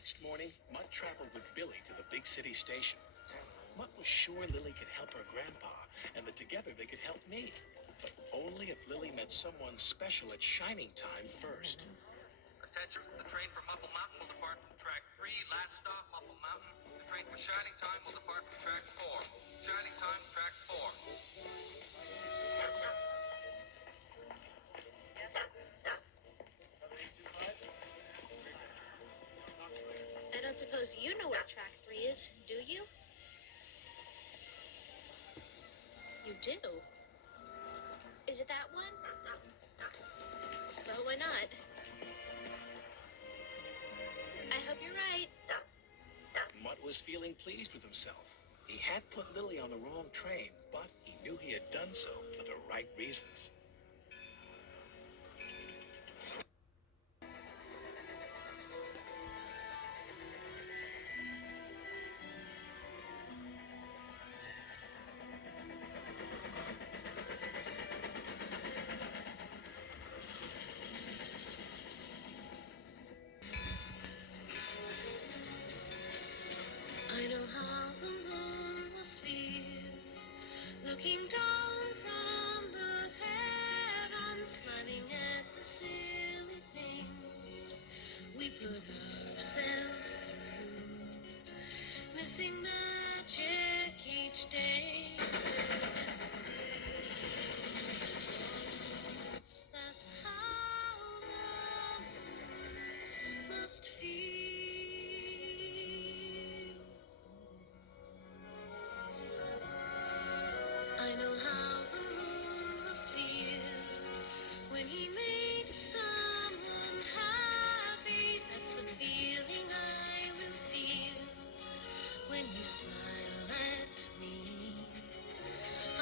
next morning, Mutt traveled with Billy to the big city station. Mutt was sure Lily could help her grandpa, and that together they could help me. But only if Lily met someone special at shining time first. Attention, the train from Muffle Mountain will depart from track 3. Last stop, Muffle Mountain. The train for Shining Time will depart from track 4. Shining Time, track 4. I don't suppose you know where track 3 is, do you? You do? Is it that one? Well, why not? I hope you're right. Mutt was feeling pleased with himself. He had put Lily on the wrong train, but he knew he had done so for the right reasons. I know how the moon must feel, looking down from the heaven, smiling at the silly things we put ourselves through, missing magic each day, and it's that's how the moon must feel. I know how the moon must feel when he makes someone happy. That's the feeling I will feel when you smile at me.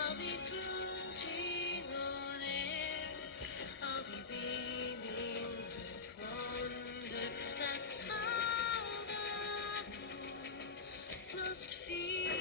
I'll be floating on air, I'll be beaming with wonder. That's how the moon must feel.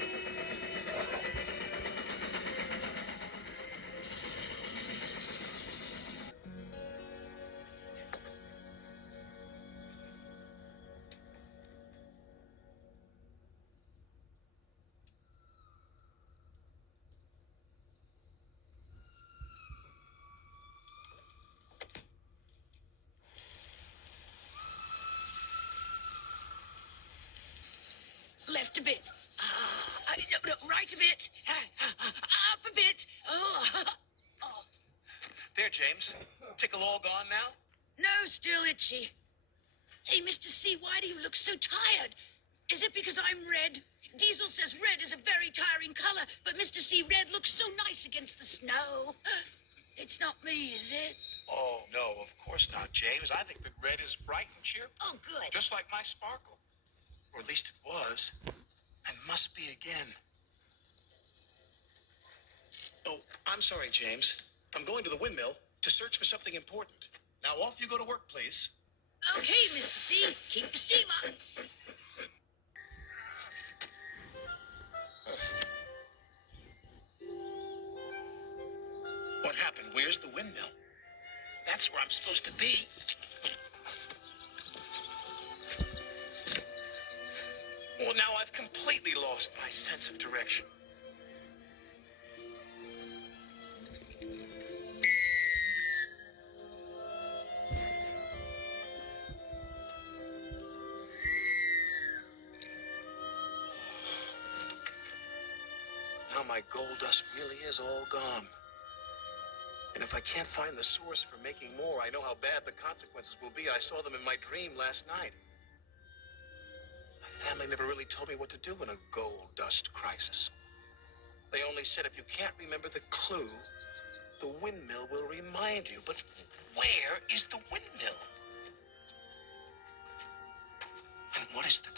Left a bit. No, right a bit. Up a bit. Oh. There, James. Tickle all gone now? No, still itchy. Hey, Mr. C, why do you look so tired? Is it because I'm red? Diesel says red is a very tiring color, but Mr. C, red looks so nice against the snow. It's not me, is it? Oh, no, of course not, James. I think that red is bright and cheerful. Oh, good. Just like my sparkle. Or at least it was. And must be again. Oh, I'm sorry, James. I'm going to the windmill to search for something important. Now off you go to work, please. Okay, Mr. C, keep your steam on. What happened? Where's the windmill? That's where I'm supposed to be. Well, now I've completely lost my sense of direction. Now my gold dust really is all gone. And if I can't find the source for making more, I know how bad the consequences will be. I saw them in my dream last night. My family never really told me what to do in a gold dust crisis. They only said if you can't remember the clue, the windmill will remind you. But where is the windmill? And what is the